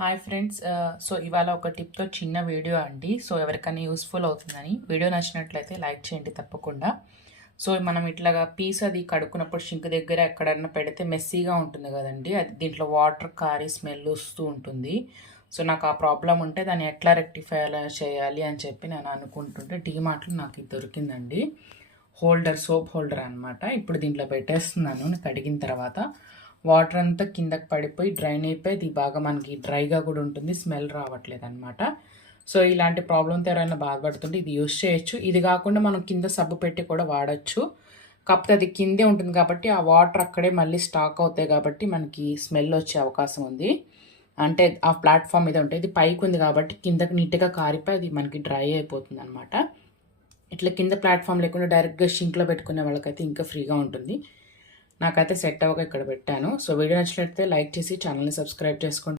Hi friends. So ఇవాళ ఒక టిప్తో చిన్న వీడియో అండి. సో ఎవరికైనా యూస్ఫుల్ అవుతుందని. వీడియో నచ్చినట్లయితే లైక్ చేయండి తప్పకుండా. సో మనం ఇట్లాగా పీస్ అది కడుక్కున్నప్పుడు షింక్ దగ్గర ఎక్కడన్నా పెడితే మెస్సీగా ఉంటుంది కదండి. అది దీంట్లో వాటర్ కారి స్మెల్ వస్తూ ఉంటుంది. సో నాకు ఆ ప్రాబ్లం ఉంటే దాన్ని ఎట్లా రెక్టిఫై చేయాలి అని చెప్పి నేను అనుకుంటుంటే డీమార్ట్లో నాకు ఇది దొరికిందండి. హోల్డర్, సోప్ హోల్డర్ అనమాట. ఇప్పుడు దీంట్లో పెట్టేస్తున్నాను కడిగిన తర్వాత. వాటర్ అంతా కిందకి పడిపోయి డ్రైన్ అయిపోయి ఇది బాగా మనకి డ్రైగా కూడా ఉంటుంది, స్మెల్ రావట్లేదు అనమాట. సో ఇలాంటి ప్రాబ్లంతో ఎవరైనా బాధపడుతుంటే ఇది యూస్ చేయొచ్చు. ఇది కాకుండా మనం కింద సబ్బు పెట్టి కూడా వాడచ్చు. కాకపోతే అది కిందే ఉంటుంది కాబట్టి ఆ వాటర్ అక్కడే మళ్ళీ స్టాక్ అవుతాయి కాబట్టి మనకి స్మెల్ వచ్చే అవకాశం ఉంది. అంటే ఆ ప్లాట్ఫామ్ మీద ఉంటుంది, ఇది పైకి ఉంది కాబట్టి కిందకి నీట్గా కారిపోయి అది మనకి డ్రై అయిపోతుంది అనమాట. ఇట్లా కింద ప్లాట్ఫామ్ లేకుండా డైరెక్ట్గా షింక్లో పెట్టుకునే వాళ్ళకైతే ఇంకా ఫ్రీగా ఉంటుంది. నాకైతే సెట్ అవ్వక ఇక్కడ పెట్టాను. సో వీడియో నచ్చినట్లయితే లైక్ చేసి ఛానల్ని సబ్స్క్రైబ్ చేసుకోండి.